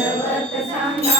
दंडवत सांगा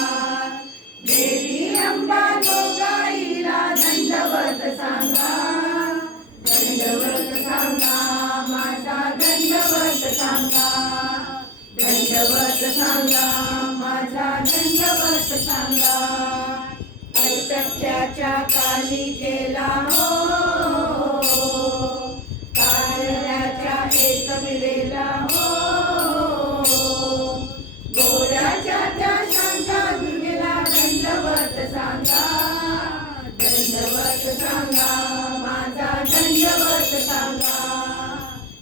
सांगा. दंडवत सांगा. माझा दंडवत सांगा. अल्पत्याच्या काली गेला हो कारल्याच्या एकविरेला हो. गोऱ्याच्या त्या शांता दुर्गेला दंडवत सांगा. दंडवत सांगा. माझा दंडवत सांगा.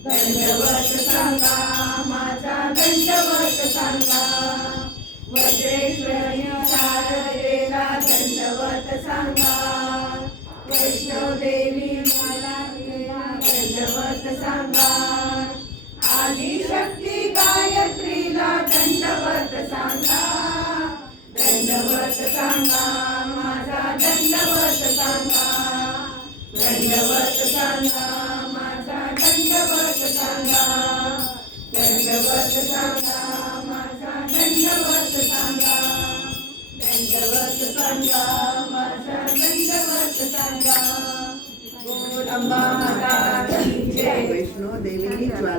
दंडवत सांगा माझा दंडवत सांगा. वज्रेश्वरी शारदेला दंडवत सांगा. वैष्णवदेवी मला दंडवत सांगा. आदिशक्ती गायत्रीला दंडवत सांगा. दंडवत सांगा माझा दंडवत सांगा. दंडवत सांगा. दंडवत सांगा माझा दंडवत सांगा दंडवत सांगा माझा दंडवत सांगा अंबा माता की जय वैष्णो देवी ज्वाला